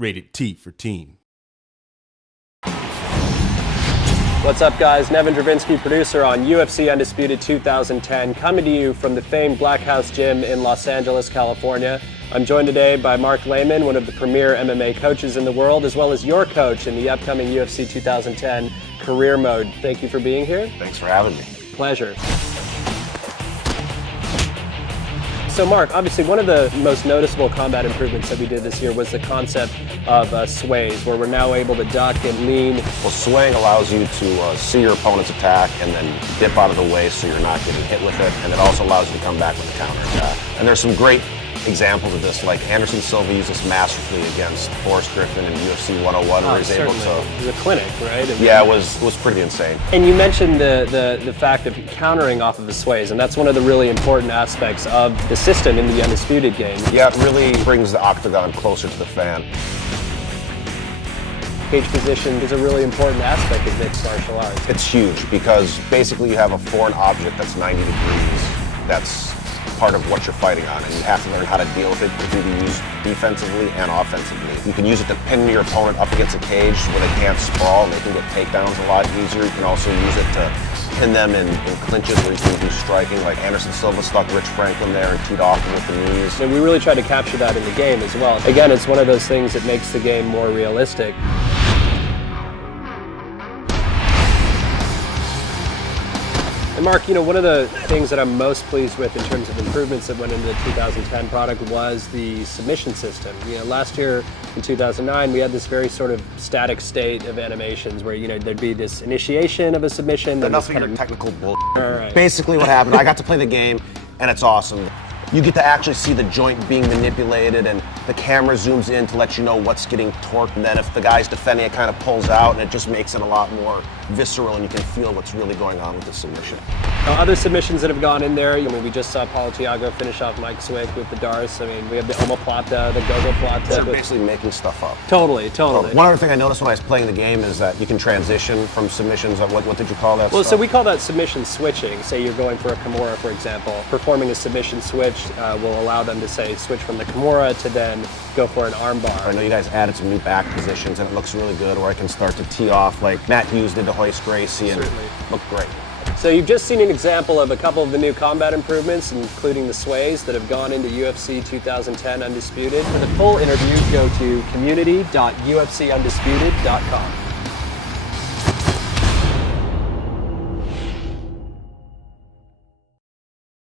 Rated T for teen. What's up, guys? Nevin Dravinsky, producer on UFC Undisputed 2010, coming to you from the famed Black House Gym in Los Angeles, California. I'm joined today by Mark Lehman, one of the premier MMA coaches in the world, as well as your coach in the upcoming UFC 2010 Career Mode. Thank you for being here. Thanks for having me. Pleasure. So Mark, obviously one of the most noticeable combat improvements that we did this year was the concept of sways, where we're now able to duck and lean. Well, swaying allows you to see your opponent's attack and then dip out of the way so you're not getting hit with it, and it also allows you to come back with a counter attack. And there's some great examples of this, like Anderson Silva used this masterfully against Forrest Griffin in UFC 101, where he's able to... It was a clinic, right? Yeah, it was pretty insane. And you mentioned the fact of countering off of the sways, and that's one of the really important aspects of the system in the Undisputed game. Yeah, it really brings the octagon closer to the fan. Cage position is a really important aspect of mixed martial arts. It's huge because basically you have a foreign object that's 90 degrees that's part of what you're fighting on, and you have to learn how to deal with it. It can be used defensively and offensively. You can use it to pin your opponent up against a cage where they can't sprawl and they can get takedowns a lot easier. You can also use it to pin them in clinches where you can do striking, like Anderson Silva stuck Rich Franklin there and teed off him with the knees. And we really try to capture that in the game as well. Again, it's one of those things that makes the game more realistic. And Mark, you know, one of the things that I'm most pleased with in terms of improvements that went into the 2010 product was the submission system. You know, last year in 2009, we had this very sort of static state of animations where, you know, there'd be this initiation of a submission. Enough of your technical bull. Right. Basically what happened, I got to play the game, and it's awesome. You get to actually see the joint being manipulated, and the camera zooms in to let you know what's getting torqued, and then if the guy's defending, it kind of pulls out, and it just makes it a lot more visceral, and you can feel what's really going on with the submission. Other submissions that have gone in there, I mean, we just saw Paulo Thiago finish off Mike Swick with the Darce. I mean, we have the omoplata, the gogoplata. They're basically making stuff up. Totally. One other thing I noticed when I was playing the game is that you can transition from submissions. What did you call that Well, stuff? so we call that submission switching. Say you're going for a Kimura, for example. Performing a submission switch will allow them to, say, switch from the Kimura to then go for an armbar. I know you guys added some new back positions, and it looks really good, where I can start to tee off like Matt Hughes did to Hoist Gracie, and looked great. So you've just seen an example of a couple of the new combat improvements, including the sways that have gone into UFC 2010 Undisputed. For the full interview, go to community.ufcundisputed.com.